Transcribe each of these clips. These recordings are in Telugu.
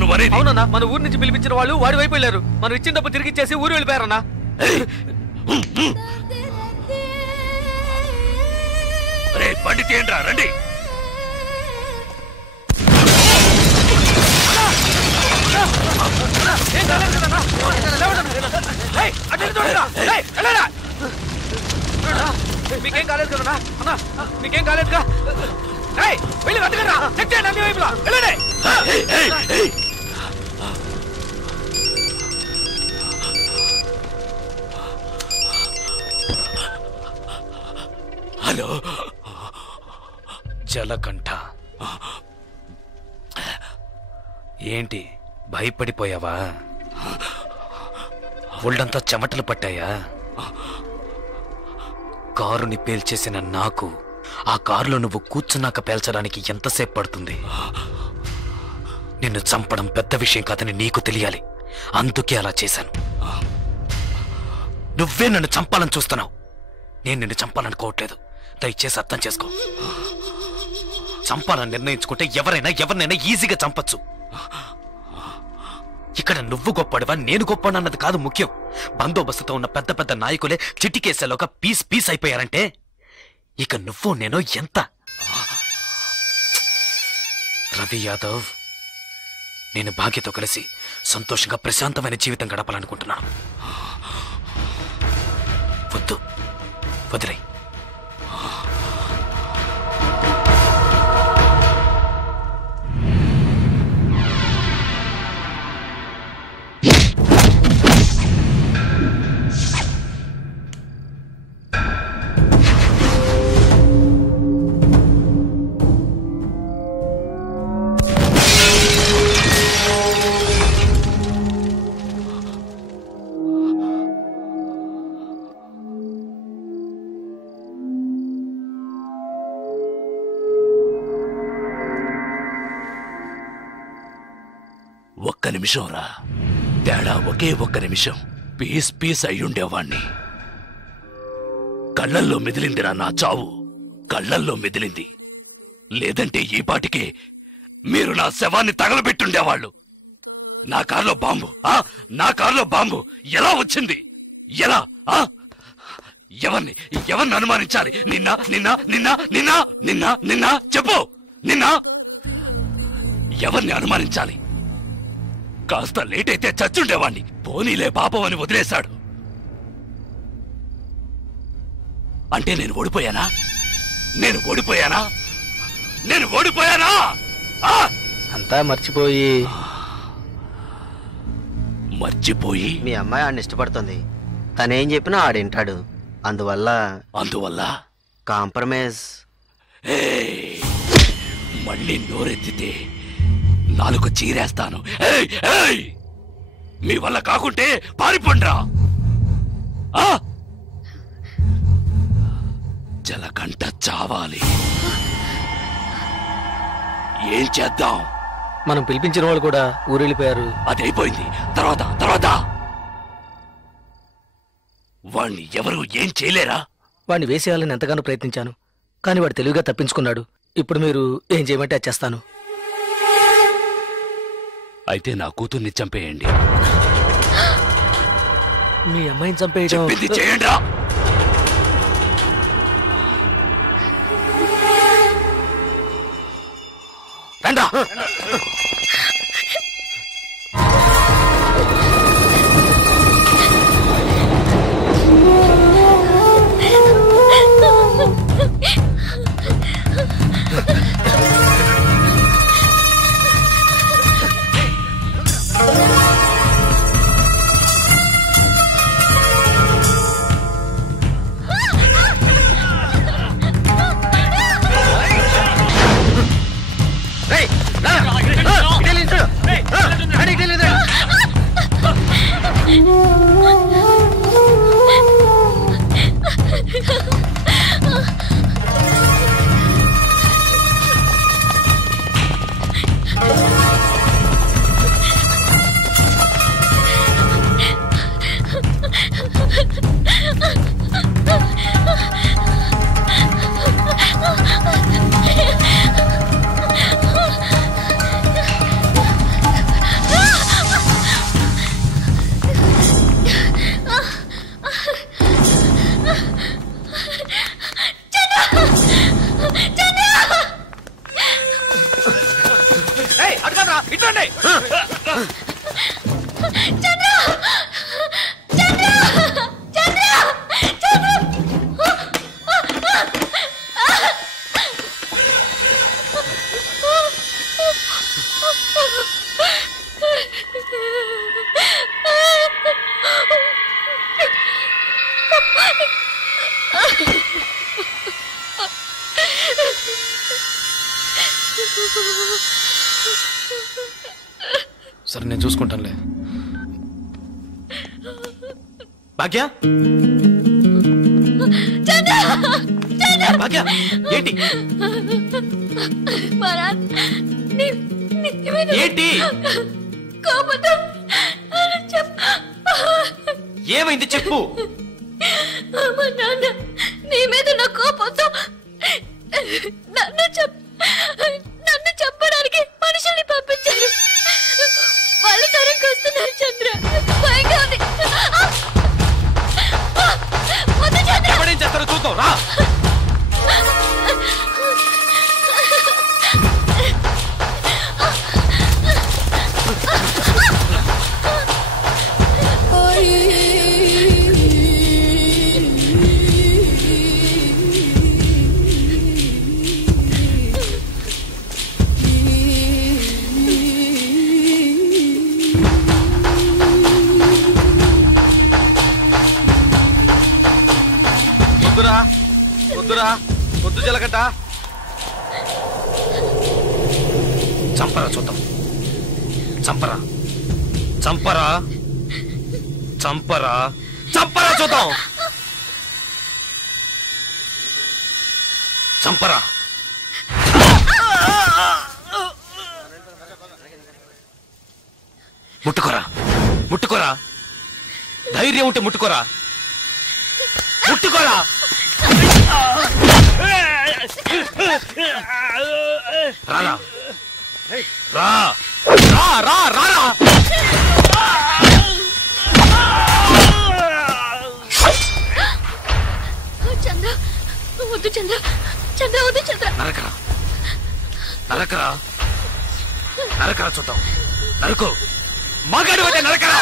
నువ్వు? అవునన్నా, మన ఊరి నుంచి పిలిపించిన వాళ్ళు వాడి వైపు వెళ్ళారు. మనం ఇచ్చిన డబ్బు తిరిగి ఇచ్చేసి ఊరు వెళ్ళిపోయారన్నా. బండి తీయండిరా, రండి. మీకేం కాలేదు కదన్నా? అన్నా మీకేం కాలేదుగా? వెళ్ళి వెతకరా, చెక్ చేయండి అన్ని వైపులా. వెళ్ళండి. హలో జలకంఠ, ఏంటి భయపడిపోయావా? ఒళ్ళంతా చెమటలు పట్టాయా? కారుని పేల్చేసిన నాకు ఆ కారులో నువ్వు కూర్చున్నాక పేల్చడానికి ఎంతసేపు పడుతుంది? నిన్ను చంపడం పెద్ద విషయం కాదని నీకు తెలియాలి, అందుకే అలా చేశాను. నువ్వే నన్ను చంపాలని చూస్తున్నావు, నేను నిన్ను చంపాలనుకోవట్లేదు. దయచేసి అర్థం చేసుకో. చంపాలని నిర్ణయించుకుంటే ఎవరినైనా ఈజీగా చంపచ్చు. ఇక్కడ నువ్వు గొప్పడివా నేను గొప్పడన్నది కాదు ముఖ్యం. బందోబస్తుతో ఉన్న పెద్ద పెద్ద నాయకులే చిటికేసేలోగా పీస్ అయిపోయారంటే ఇక నువ్వు నేను ఎంత? రవి యాదవ్, నేను భాగ్యతో కలిసి సంతోషంగా ప్రశాంతమైన జీవితం గడపాలనుకుంటున్నాను. వద్దు, వదిలే. ఒక్క నిమిషం రా, తేడా ఒకే ఒక్క నిమిషం. పీస్ అయ్యుండేవాణ్ణి. కళ్ళల్లో మెదిలిందిరా నా చావు, కళ్ళల్లో మెదిలింది. లేదంటే ఈ పాటికి మీరు నా శవాన్ని తగలబెట్టుండేవాళ్ళు. నా కారులో బాంబు ఎలా వచ్చింది? ఎలా? ఎవరిని అనుమానించాలి? నిన్న చెప్పు. ఎవరిని అనుమానించాలి? కాస్త లేట్ అయితే చచ్చుండేవాణ్ణి. పోనీలే పాపం అని వదిలేశాడు. అంటే నేను ఓడిపోయానా? అంతా మర్చిపోయి మీ అమ్మాయి ఆడిని ఇష్టపడుతుంది. తనేం చెప్పినా ఆడింటాడు. అందువల్ల కాంప్రమైజ్. మళ్ళీ నోరెత్తితే నాలుగు చీరేస్తాను. మీ వల్ల కాకుంటే పారిపోండ్రా. జలకంఠ చావాలి. ఏం చేద్దాం? మనం పిలిపించిన వాళ్ళు కూడా ఊరెళ్ళిపోయారు. అదైపోయింది. తర్వాత వాణ్ణి ఎవరు ఏం చేయలేరా? వాడిని వేసేయాలని ఎంతగానో ప్రయత్నించాను, కానీ వాడు తెలివిగా తప్పించుకున్నాడు. ఇప్పుడు మీరు ఏం చేయమంటే అది చేస్తాను. అయితే నా కూతుర్ని చంపేయండి. మీ అమ్మాయిని చంపేయడం చెప్పింది చేయండి రా. రండ్రా. సరే నేను చూసుకుంటానులే. భాగ్య భాగ్య ఏంటి ఏంటి ఏమైంది చెప్పు. నీ మీద నా కోపంతో నన్ను చెప్పడానికి మనుషుల్ని పంపించారు. వాళ్ళు త్వరగా వస్తున్నారు చంద్ర. భయంగా ఉంది. ఎవడేం చేస్తారో చూద్దాం రా. పొద్దు జలగంట చంపరా చూద్దాం. చంపరా చంపరా చంపరా చంపరా చూద్దాం. చంపరా. ముట్టుకోరా ముట్టుకోరా. ధైర్యం ఉంటే ముట్టుకోరా. ముట్టుకోరా. రారా రా రా రా రా. చంద్ర వద్దు చంద్ర. చంద్ర వద్దు చంద్ర. నరకరా నరకరా నరకరా చూద్దాం. నరుకు. మగాడు అయితే నరకరా.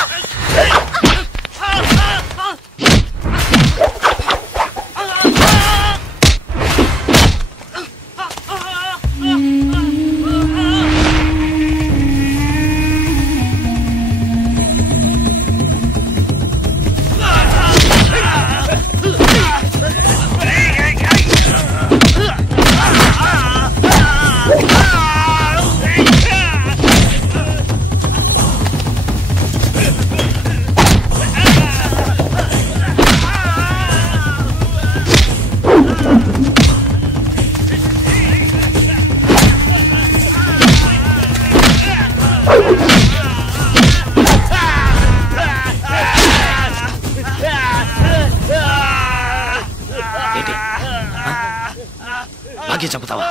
భాగ్యం చంపుతావా?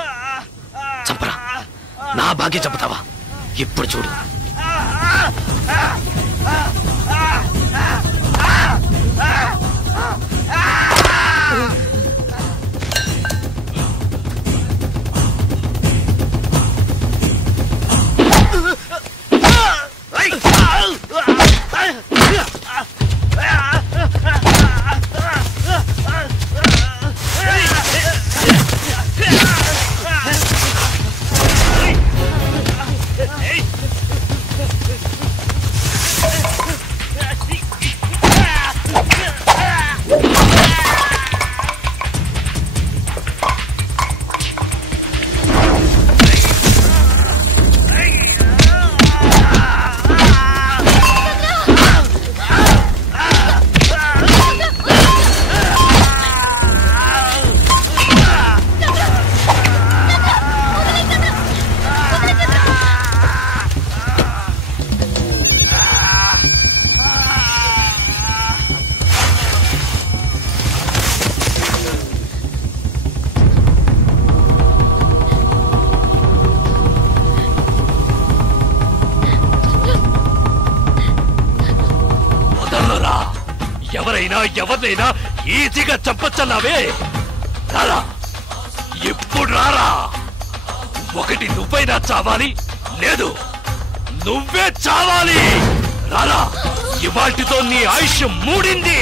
చంపరా. నా భాగ్యం చంపుతావా? ఇప్పుడు చూడు. ఎవరినైనా ఈజీగా చంపచ్చన్నావే. రారా ఇప్పుడు రారా. ఒకటి నువ్వైనా చావాలి, లేదు నువ్వే చావాలి. రారా. ఇవాటితో నీ ఆయుష్ మూడింది.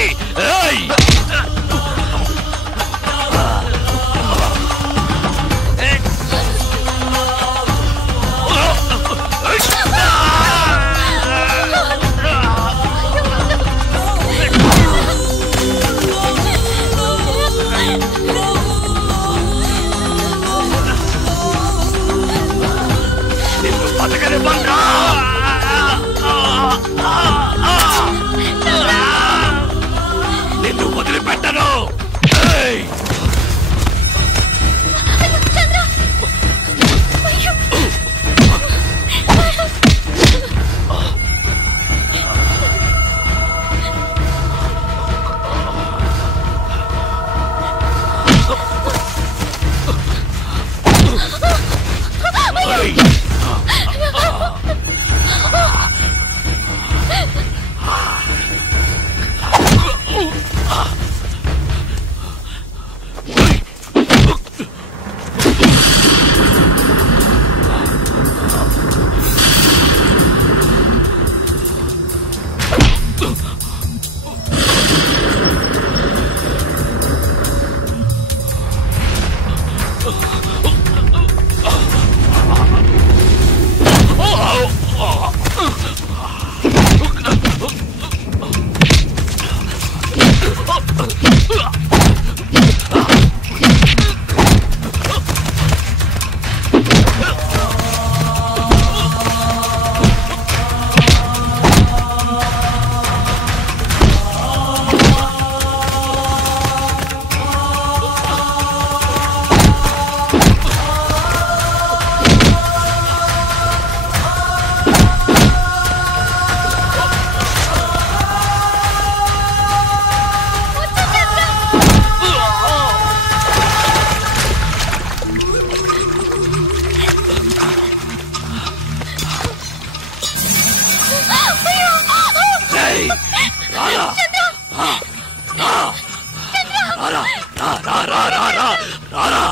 రారా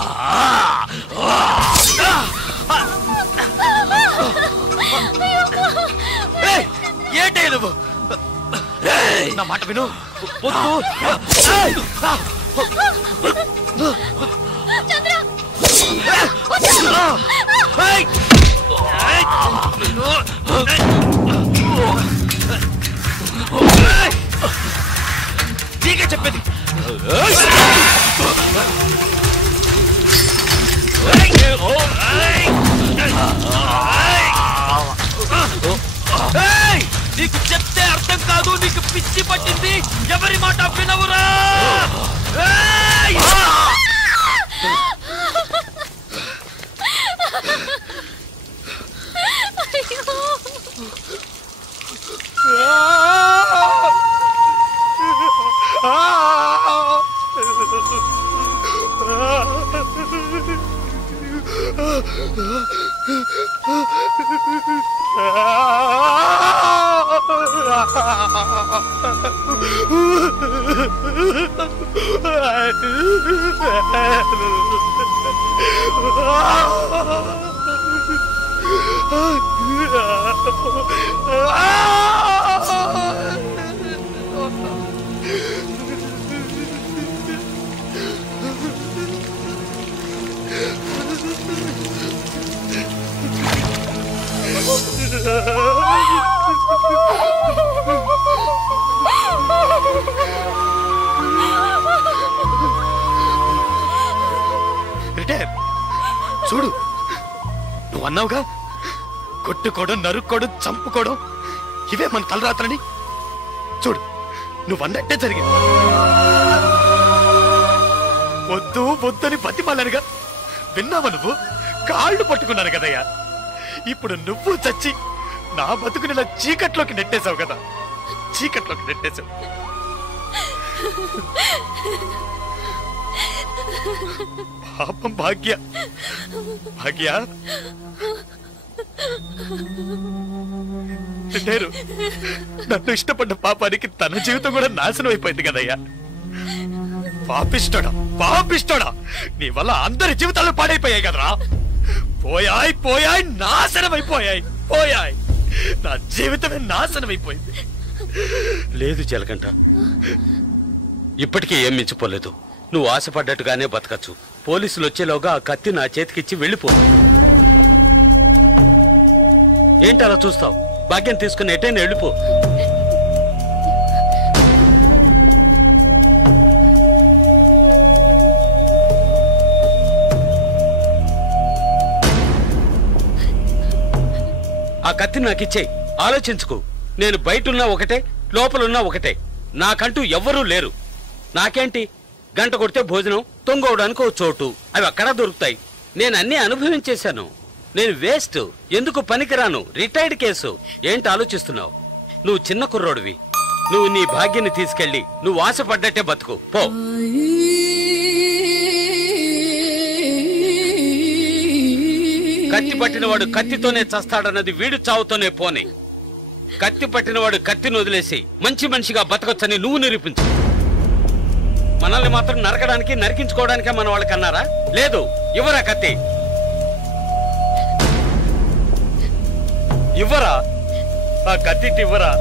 ఏంటే నువ్వు నా మాట విను నీకే చెప్పేది నీకు చెప్తే అర్థం కాదు నీకు పిచ్చి పట్టింది ఎవరి మాట వినవురా చూడు నువ్వు అన్నావుగా కొట్టుకోవడం నరుక్కోవడం చంపుకోవడం ఇవే మన తలరాత్రని చూడు నువ్వు అన్నట్టే జరిగింది వద్దు వద్దని బతిమాలనుగా విన్నావా నువ్వు కాళ్ళు పట్టుకున్నాను కదయ్యా ఇప్పుడు నువ్వు చచ్చి నా బతుకునిలా చీకట్లోకి నెట్టేశావు కదా చీకట్లోకి నెట్టేశావు పాపం భాగ్య భాగ్య నన్ను ఇష్టపడ్డ పాపానికి తన జీవితం కూడా నాశనం అయిపోయింది కదయ్యా పాపిష్టోడా పాపిష్టోడా నీ వల్ల అందరి జీవితాలు పాడైపోయాయి కదరా పోయాయి పోయాయి నాశనం అయిపోయాయి పోయాయి నా జీవితమే నాశనం అయిపోయింది లేదు జలకంఠ ఇప్పటికీ ఏం మించిపోలేదు నువ్వు ఆశపడ్డట్టుగానే బతకచ్చు పోలీసులు వచ్చేలోగా ఆ కత్తి నా చేతికిచ్చి వెళ్ళిపో ఏంటి అలా చూస్తావు భాగ్యం తీసుకుని ఎటైనా వెళ్ళిపో ఆ కత్తి నాకిచ్చేయి ఆలోచించుకో నేను బయటున్నా ఒకటే లోపలున్నా ఒకటే నాకంటూ ఎవ్వరూ లేరు నాకేంటి గంట కొడితే భోజనం తొంగవడానికి ఓ చోటు అవి అక్కడా దొరుకుతాయి నేను అన్నీ అనుభవించేశాను నేను వేస్ట్ ఎందుకు పనికిరాను రిటైర్డ్ కేసు ఏంటి ఆలోచిస్తున్నావు నువ్వు చిన్న కుర్రోడివి నువ్వు నీ భాగ్యాన్ని తీసుకెళ్ళి నువ్వు ఆశపడ్డట్టే బతుకు పో కత్తి పట్టినవాడు కత్తితోనే చస్తాడన్నది వీడు చావుతోనే పోనే కత్తి పట్టినవాడు కత్తిని వదిలేసి మంచి మనిషిగా బతకొచ్చని నువ్వు నిరూపించు మనల్ని మాత్రం నరకడానికి నరికించుకోవడానికే మన వాళ్ళకి అన్నారా లేదు ఇవ్వరా కత్తి ఇవ్వరా ఆ కత్తి ఇవ్వరా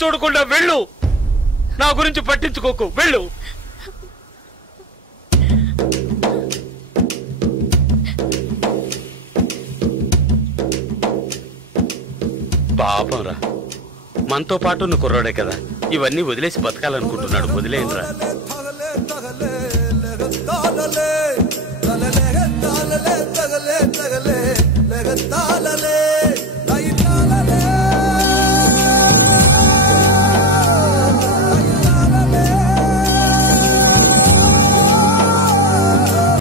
చూడకుండా వెళ్ళు నా గురించి పట్టించుకోకు, వెళ్ళు. పాపంరా, మనతో పాటు ఉన్న కుర్రాడే కదా, ఇవన్నీ వదిలేసి బతకాలనుకుంటున్నాడు. వదిలేయండిరా.